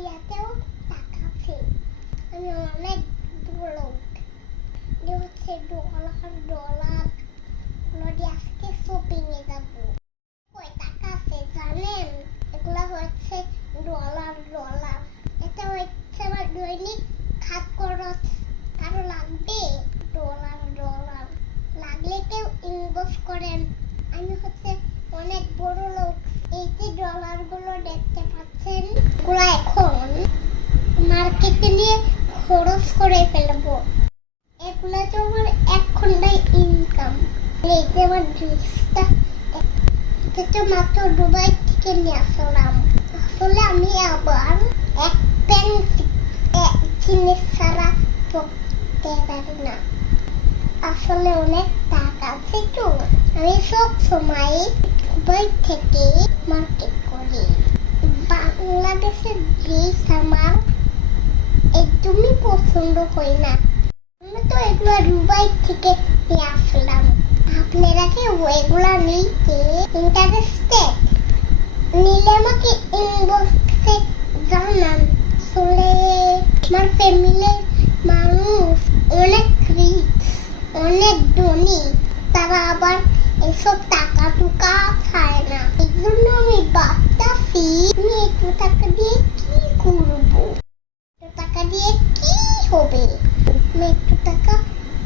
ইয়াতেও তাকাচ্ছে আমি অনেক বড়লোক যে হচ্ছে ডলার নদী আজকে শপিং এ যাবো কয় টাকা আছে জানেন এগুলা হচ্ছে ডলার এটা হচ্ছে আমার দৈনিক খাত খরচ কারো লাগবে ডলার লাগলে কেউ ইনভেস্ট করেন আমি হচ্ছে অনেক বড় লোক এই যে ডলার গুলো দেখতে পাচ্ছেন এগুলো এখন মার্কেটে নিয়ে খরচ করে ফেলবো এগুলো তো আমার 1 ঘন্টায় ইনকাম এই যে আমার ড্রেসটা এটা মাত্র দুবাই থেকে নিয়ে আসলাম আসলে আমি আবার এক প্যান্ট জিনিস ছাড়া পরতে পারি না আসলে অনেক টাকা আছে তো আমি সব সময় দুবাই থেকে মার্কেট করি বাংলাদেশের ড্রেস আমার একদমই পছন্দ হয় না আমি তো এগুলো দুবাই থেকে নিয়ে আসলাম আপনারা কি এগুলা নিতে ইন্টারেস্টেড নিলে আমাকে ইনবক্সে জানান আসলে আমার ফ্যামিলির মানুষ অনেক রিচ অনেক ধনী তারা আবার এসব টাকা টুকা খায় না এই জন্য আমি ভাবতেছি আমি একটু টাকা দিয়ে কি করবো টাকা দিয়ে কি হবে আমি একটু টাকা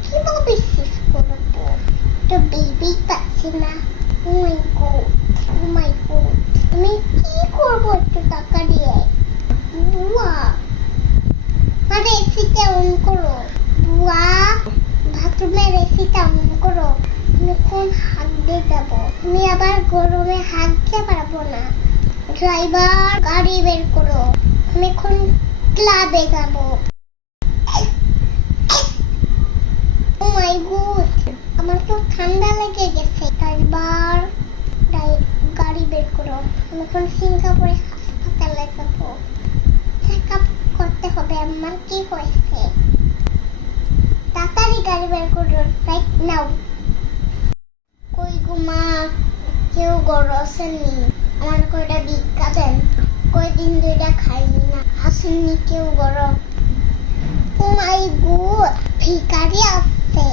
কিভাবে শেষ করবো তো বেবি পাচ্ছি না ও মাই গড আমি কি করবো একটু টাকা দিয়ে বুয়া আরে এসিটা অন করো বুয়া বাথরুমের এসিটা অন করো আমি কোন হাত দিয়ে যাবো আমি আবার গরমে হাত দিতে পারবো না ড্রাইভার গাড়ি বের করো আমি এখন ক্লাবে যাবো ও মাই গড আমার তো ঠান্ডা লেগে গেছে ড্রাইভার গাড়ি বের করো আমি এখন সিঙ্গাপুরে হাসপাতালে যাবো চেক আপ করতে হবে আমার কি হয়েছে তাড়াতাড়ি গাড়ি বের করো রাইট নাও কই গুমা কেউ গরম আসেননি আমার কয়টা ভিক্ষা দেন কয়দিন ধরে খাইনি না আসেননি কেউ গরম ও মাই গড ভিখারি আছে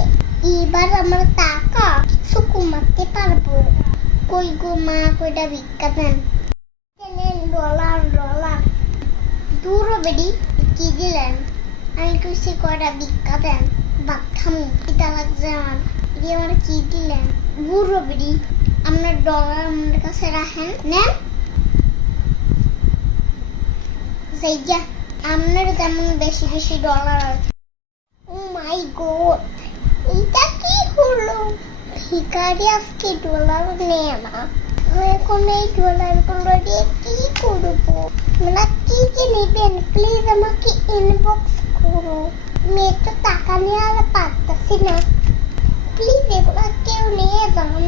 এবার আমার টাকা কিছু কমাতে পারবো কই গুমা কয়টা ভিক্ষা দেন ডলার দূর বেডি কি দিলেন আমি কইছি কয়টা ভিক্ষা দেন বাচ্চাম এটা লাগছে আমার কি দিলেন বুড়ো বেডি আপনার ডলার আমার কাছে রাখেন নেন সেইয়া আপনার যেমন বেশি বেশি ডলার ও মাই গড এটা কি হলো ভিখারি আজকে ডলার নেয় না এখন এই ডলার গুলো দিয়ে কি করবো আপনারা কি কি নেবেন প্লিজ আমাকে ইনবক্স করো আমি একটু টাকা নিয়ে আর পারতেছি না প্লিজ এগুলো কেউ নিয়ে যান